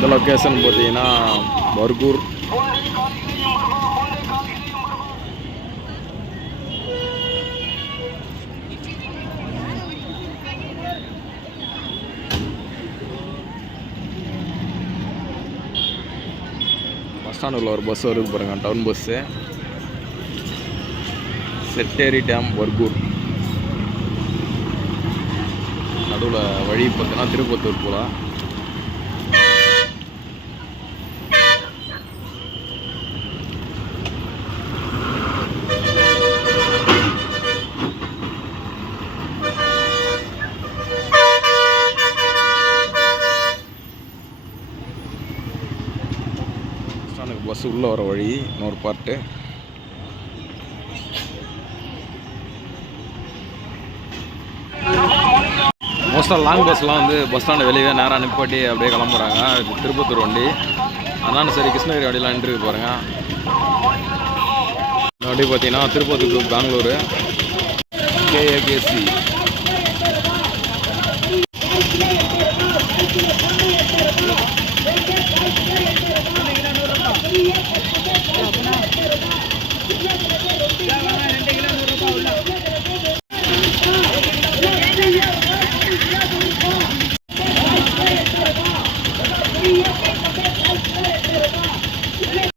இந்த லொக்கேஷன் பார்த்தீங்கன்னா பர்கூர். பஸ் ஸ்டாண்டில் ஒரு பஸ் வருது பாருங்க, town bus. Chetteri dam Bargur. நடுவில் வழி பார்த்தீங்கன்னா திருப்பத்தூர் போகலாம். பஸ் உள்ளே வர வழி இன்னொரு பார்ட்டு. மோஸ்ட்டாக லாங் பஸ்லாம் வந்து பஸ் ஸ்டாண்டு வெளியே நேராக நிப்பாட்டி அப்படியே கிளம்புறாங்க. இது திருப்பத்தூர் வண்டி, அதனால சரி கிருஷ்ணகிரி வண்டிலாம் நின்றுருக்கு பாருங்கள். இந்த வண்டி பார்த்தீங்கன்னா திருப்பத்தூர் டு பெங்களூரு KAKC.